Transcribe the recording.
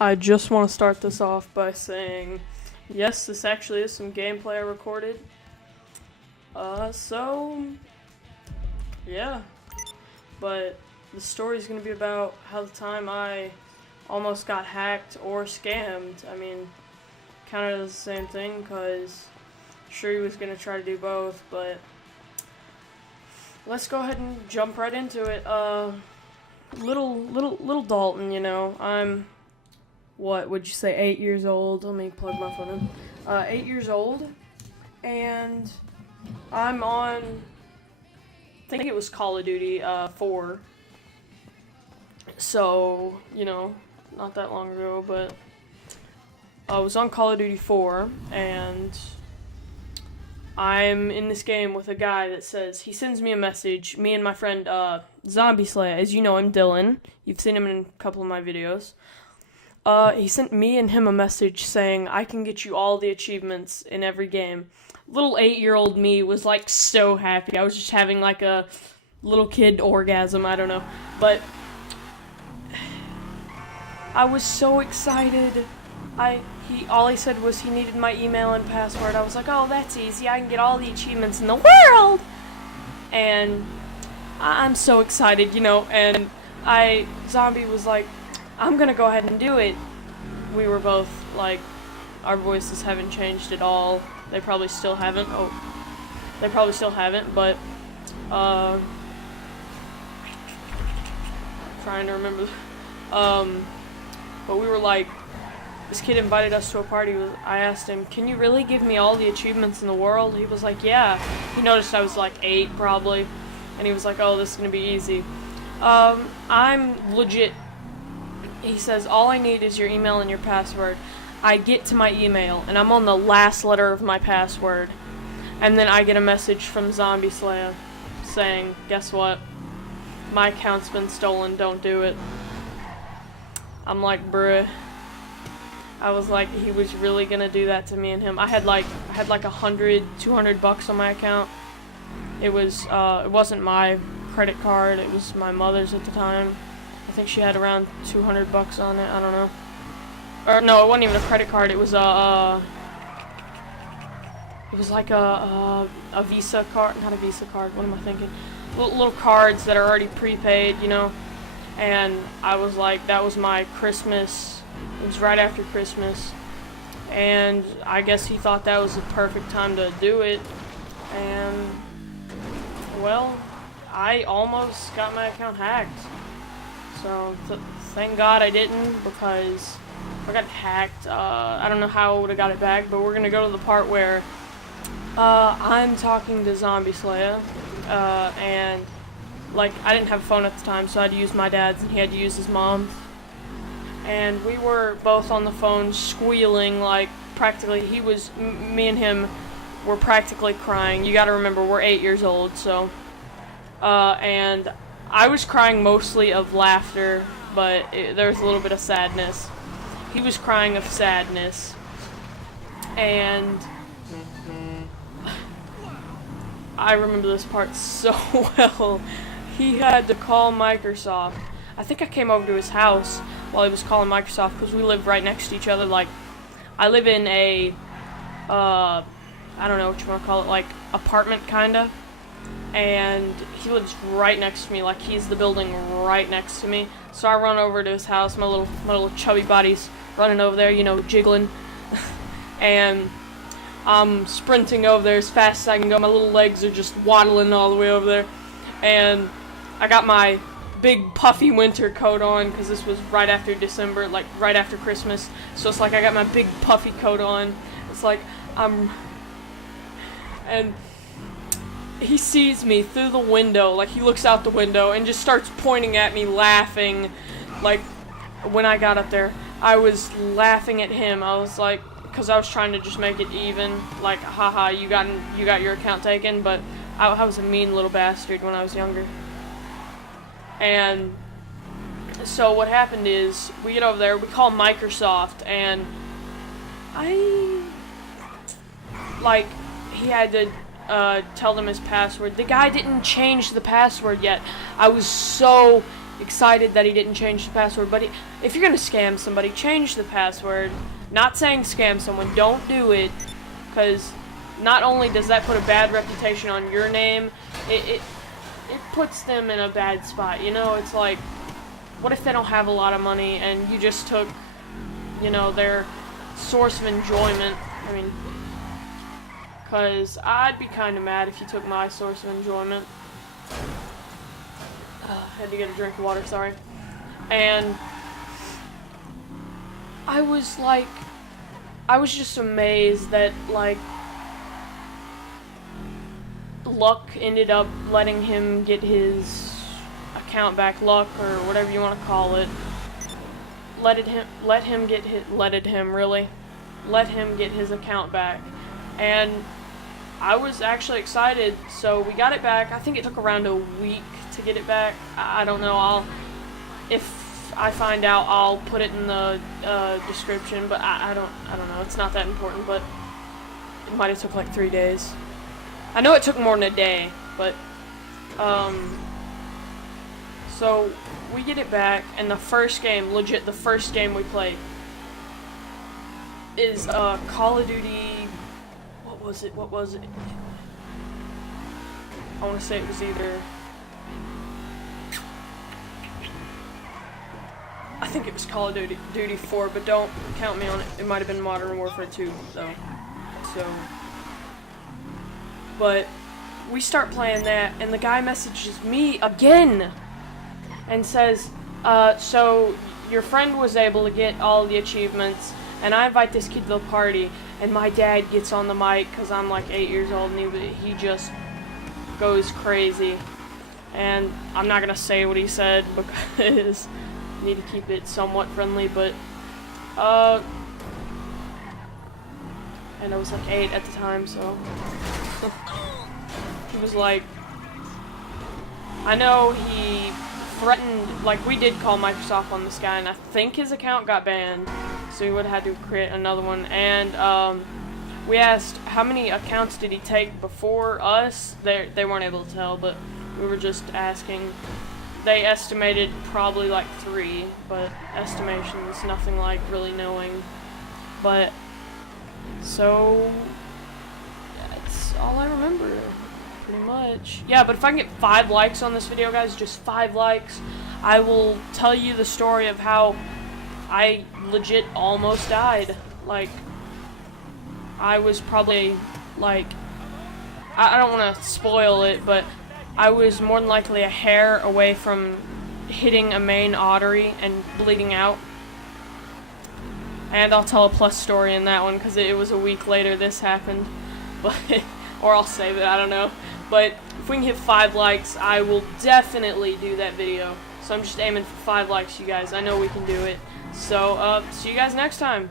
I just want to start this off by saying, yes, this actually is some gameplay I recorded. Yeah. But the story's gonna be about how the time I almost got hacked or scammed. I mean, kind of the same thing, because sure he was gonna try to do both, but let's go ahead and jump right into it. Little Dalton, I'm what would you say, 8 years old? Let me plug my phone in. 8 years old, and I'm on, I think it was Call of Duty 4. So, not that long ago, but I was on Call of Duty 4, and I'm in this game with a guy that says, he sends me a message, me and my friend Zombie Slayer, as you know him, Dylan. You've seen him in a couple of my videos. He sent me and him a message saying, I can get you all the achievements in every game. Little 8-year-old me was like so happy. I was just having like a little kid orgasm, I don't know. But I was so excited. All he said was he needed my email and password. I was like, oh, that's easy. I can get all the achievements in the world. And I'm so excited, and Zombie was like, I'm gonna go ahead and do it. We were both like, our voices haven't changed at all. They probably still haven't. But trying to remember. But we were like, this kid invited us to a party. I asked him, can you really give me all the achievements in the world? He was like, yeah. He noticed I was like 8 probably, and he was like, oh, this is gonna be easy. I'm legit. He says, all I need is your email and your password. I get to my email, and I'm on the last letter of my password. And then I get a message from Zombie Slayer saying, guess what? My account's been stolen, don't do it. I'm like, bruh. I was like, he was really gonna do that to me and him. I had like $100-200 on my account. It wasn't my credit card, it was my mother's at the time. I think she had around $200 on it. I don't know. Or no, it wasn't even a credit card. It was like a Visa card, not a Visa card. What am I thinking? Little cards that are already prepaid, And I was like, that was my Christmas. It was right after Christmas, and I guess he thought that was the perfect time to do it. And well, I almost got my account hacked. So thank God I didn't, because if I got hacked, I don't know how I would have got it back, but we're going to go to the part where I'm talking to Zombie Slayer, and like, I didn't have a phone at the time, so I had to use my dad's, and he had to use his mom's. And we were both on the phone squealing, like practically, me and him were practically crying. You gotta remember, we're 8 years old, so, and I was crying mostly of laughter, but there was a little bit of sadness. He was crying of sadness, and I remember this part so well. He had to call Microsoft. I think I came over to his house while he was calling Microsoft, because we live right next to each other. Like, I live in a, I don't know what you want to call it, like, apartment, kinda. And he lives right next to me, like, he's the building right next to me. So I run over to his house, my little chubby body's running over there, jiggling. And I'm sprinting over there as fast as I can go. My little legs are just waddling all the way over there. And I got my big puffy winter coat on, because this was right after December, like right after Christmas. So it's like I got my big puffy coat on. It's like and he sees me through the window, like he looks out the window and just starts pointing at me, laughing. Like, when I got up there, I was laughing at him. I was like, because I was trying to just make it even, like, haha, you got your account taken. But I was a mean little bastard when I was younger. And so what happened is, we get over there, we call Microsoft, and he had to tell them his password. The guy didn't change the password yet. I was so excited that he didn't change the password. But if you're gonna scam somebody, change the password. Not saying scam someone, don't do it, because not only does that put a bad reputation on your name, it puts them in a bad spot. You know, it's like, what if they don't have a lot of money and you just took, you know, their source of enjoyment? I mean, because I'd be kind of mad if you took my source of enjoyment. Had to get a drink of water, sorry. And I was just amazed that, like, Luck ended up letting him get his account back. Luck, or whatever you want to call it, let him get his account back. And I was actually excited, so we got it back. I think it took around a week to get it back. I don't know. If I find out, I'll put it in the description. But I don't know. It's not that important. But it might have took like 3 days. I know it took more than a day, but so we get it back, and the first game, legit, the first game we played is Call of Duty. What was it? I want to say it was either. I think it was Call of Duty 4, but don't count me on it. It might have been Modern Warfare 2, though. So, but we start playing that, and the guy messages me again and says, so your friend was able to get all the achievements, and I invite this kid to the party, and my dad gets on the mic, because I'm like 8 years old, and he just goes crazy. And I'm not going to say what he said, because I need to keep it somewhat friendly, but, and I was like 8 at the time, so he was like, I know he threatened, like, we did call Microsoft on this guy, and I think his account got banned, so he would have had to create another one. And we asked how many accounts did he take before us. They weren't able to tell, but we were just asking. They estimated probably like 3, but estimations, nothing like really knowing. But so that's all I remember, pretty much. Yeah, but if I can get 5 likes on this video, guys, just 5 likes, I will tell you the story of how I legit almost died. Like, I was probably, like, I don't want to spoil it, but I was more than likely a hair away from hitting a main artery and bleeding out. And I'll tell a plus story in that one, because it was a week later this happened. But or I'll save it, I don't know. But if we can hit 5 likes, I will definitely do that video. So I'm just aiming for 5 likes, you guys. I know we can do it. So, see you guys next time.